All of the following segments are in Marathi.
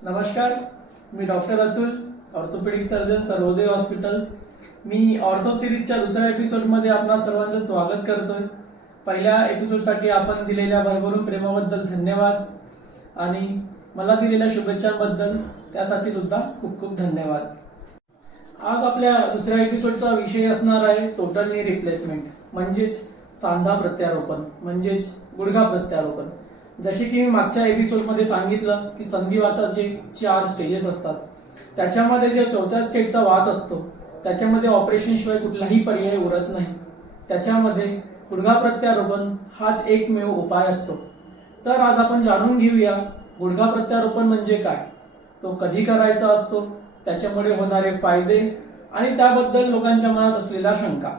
नमस्कार, मी doctor Atul, orthopaedic surgeon, Sarvodaya hospital. मी ऑर्थो सिरीजच्या दुसऱ्या एपिसोडमध्ये आपणा सर्वांचं स्वागत करतोय. पहिल्या एपिसोडसाठी आपण दिलेल्या भरभरून प्रेमाबद्दल धन्यवाद आणि मला दिलेल्या शुभेच्छांबद्दल त्यासाठी सुद्धा खूप खूप धन्यवाद. आज आपल्या दुसऱ्या एपिसोडचा विषय असणार आहे टोटल नी रिप्लेसमेंट, म्हणजेच सांधा प्रत्यारोपण, म्हणजेच गुडघा प्रत्यारोपण. जसे की मी मागच्या एपिसोडमध्ये सांगितलं की संधिवाताचे 4 स्टेजेस असतात. त्याच्यामध्ये जे चौथ्या स्टेजचा वात असतो त्याच्यामध्ये ऑपरेशन शिवाय कुठलाही पर्याय उरत नाही. त्याच्यामध्ये गुडघा प्रत्यारोपण हाच एकमेव उपाय असतो. तर आज आपण जाणून घेऊया गुडघा प्रत्यारोपण म्हणजे काय, तो कधी करायचा असतो, त्याच्यामुळे होणारे फायदे आणि त्याबद्दल लोकांच्या मनात असलेल्या शंका.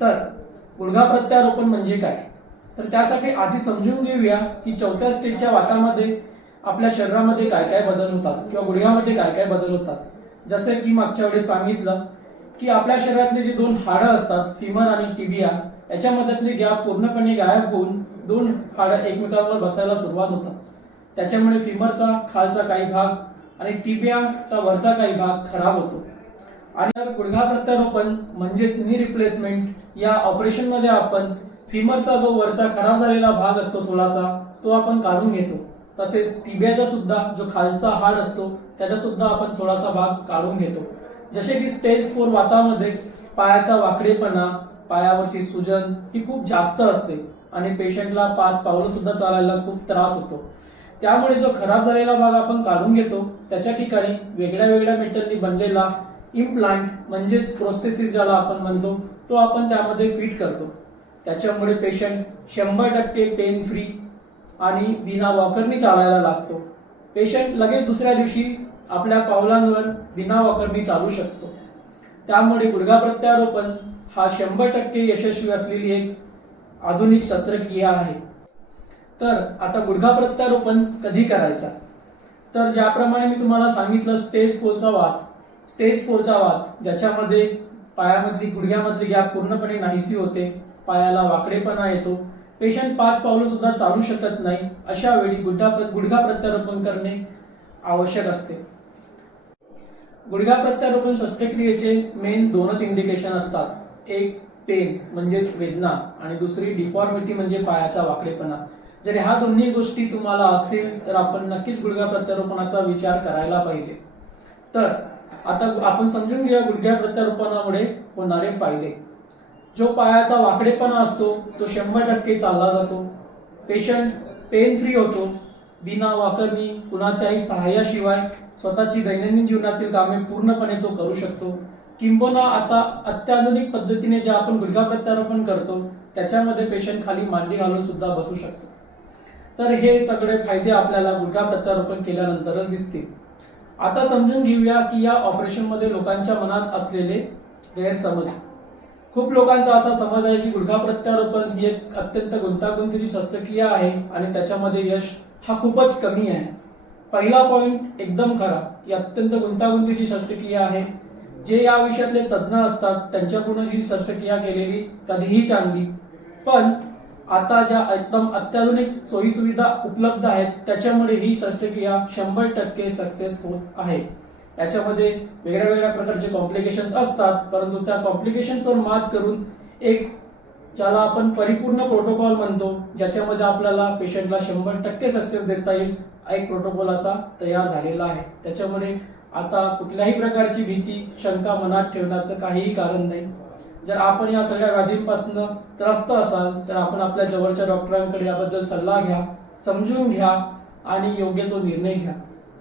तर गुडघा प्रत्यारोपण म्हणजे काय, तर त्यासाठी आधी समजून घेऊया की चौथ्या स्टेजच्या वातामध्ये आपल्या शरीरामध्ये काय काय बदल होतात किंवा गुडघ्यामध्ये काय काय बदल होतात. जसे की मागच्या वेळेस सांगितलं की आपल्या शरीरातले जे 2 हाडं असतात, फिमर आणि टिबिया, याच्यामधले गॅप पूर्णपणे गायब होऊन 2 हाडं एकमेकांवर बसायला सुरुवात होतात. त्याच्यामुळे फिमरचा खालचा काही भाग आणि टिबियाचा वरचा काही भाग खराब होतो. आणि गुडघा प्रत्यारोपण म्हणजेच नी रिप्लेसमेंट या ऑपरेशन मध्ये आपण फिमरचा जो वरचा खराब झालेला भाग असतो थोडासा, तो आपण काढून घेतो. तसेच टिबियाचा सुद्धा जो खालचा हाड असतो त्याचा सुद्धा आपण थोडासा भाग काढून घेतो. जसे की स्टेज 4 वातामध्ये पायाचा वाकडेपणा, पायावरची सुजन ही खूप जास्त असते आणि पेशंटला 5 पावलं सुद्धा चालायला खूप त्रास होतो. त्यामुळे जो खराब झालेला भाग आपण काढून घेतो त्याच्या ठिकाणी वेगळ्या वेगळ्या मेटलनी बनलेला इम्प्लांट म्हणजेच प्रोस्थेसिस ज्याला आपण म्हणतो, तो आपण त्यामध्ये फिट करतो. त्याच्यामुळे पेशंट 100% पेन फ्री आणि बिना वॉकरनी चालायला लागतो. पेशंट लगेच दुसऱ्या दिवशी आपल्या पावलांवर बिना वॉकरनी चालू शकतो. त्यामुळे गुडघा प्रत्यारोपण हा 100% यशस्वी असलेली एक आधुनिक शस्त्रक्रिया आहे. तर आता गुडघा प्रत्यारोपण कधी करायचा, तर ज्याप्रमाणे मी तुम्हाला सांगितलं स्टेज 4चा वात ज्याच्यामध्ये पायामधली गुडघ्यामधली गॅप पूर्णपणे नाहीशी होते, पायाला वाकडेपणा येतो, पेशंट 5 पावलं सुद्धा चालू शकत नाही, अशा वेळी गुडघा प्रत्यारोपण करणे आवश्यक असते. गुडघा प्रत्यारोपण शस्त्रक्रियेचे मेन 2च इंडिकेशन असतात. एक पेन म्हणजेच वेदना आणि दुसरी डिफॉर्मिटी म्हणजे पायाचा वाकडेपणा. जर ह्या दोन्ही गोष्टी तुम्हाला असतील तर आपण नक्कीच गुडघा प्रत्यारोपणाचा विचार करायला पाहिजे. तर आता आपण समजून घेऊया गुडघा प्रत्यारोपणामुळे होणारे फायदे. जो पायाचा वाकडेपणा असतो तो 100% चालला जातो. पेशंट पेन फ्री होतो. बिना वॉकरनी कुणाच्याही सहाय्याशिवाय स्वतःची दैनंदिन जीवनातील कामे पूर्णपणे तो करू शकतो. किंबहुना आता अत्याधुनिक पद्धतीने जे आपण गुडघा प्रत्यारोपण करतो त्याच्यामध्ये पेशंट खाली मांडी घालून सुद्धा बसू शकतो. तर हे सगळे फायदे आपल्याला गुडघा प्रत्यारोपण केल्यानंतरच दिसतील. आता समजून घेऊया की या ऑपरेशन मध्ये लोकांच्या मनात असलेले गैरसमज. खूप लोकांचा असा समज आहे की गुडघा प्रत्यारोपण ही एक अत्यंत गुंतागुंतीची शस्त्रक्रिया आहे आणि त्याच्यामध्ये यश हा खूपच कमी आहे. पहिला पॉइंट एकदम खरा, ही अत्यंत गुंतागुंतीची शस्त्रक्रिया आहे. जे या विषयातले तज्ञ असतात त्यांच्याकडूनच ही शस्त्रक्रिया केलेली कधीही चांगली. पण आता ज्या एकदम अत्याधुनिक सोयी सुविधा उपलब्ध आहेत त्याच्यामुळे ही शस्त्रक्रिया 100% सक्सेस होत आहे. याच्यामध्ये वेगळ्या वेगळ्या प्रकारचे कॉम्प्लिकेशन्स असतात, परंतु त्या कॉम्प्लिकेशन्सवर मात करून एक ज्याला आपण परिपूर्ण प्रोटोकॉल म्हणतो, ज्याच्यामध्ये आपल्याला पेशंटला 100% सक्सेस देता येईल, एक प्रोटोकॉल असा तयार झालेला आहे. त्याच्यामुळे आता कुठल्याही प्रकारची भीती, शंका मनात ठेवण्याचं काहीही कारण नाही. जर आपण या सगळ्या व्याधींपासून त्रस्त असाल तर आपण आपल्या जवळच्या डॉक्टरांकडे याबद्दल सल्ला घ्या, समजून घ्या आणि योग्य तो निर्णय घ्या.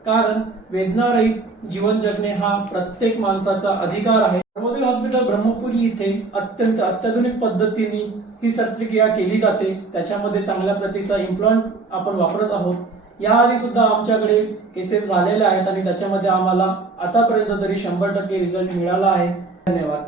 कारण वेदनारहित जीवन जगणे हा प्रत्येक माणसाचा अधिकार आहे. सर्वोदय हॉस्पिटल ब्रह्मपुरी इथे अत्यंत अत्याधुनिक पद्धतीने ही शस्त्रक्रिया केली जाते. त्याच्यामध्ये चांगल्या प्रतीचा इम्प्लांट आपण वापरत आहोत. याआधी सुद्धा आमच्याकडे केसेस झालेल्या आहेत आणि त्याच्यामध्ये आम्हाला आतापर्यंत तरी 100% रिझल्ट मिळाला आहे. धन्यवाद.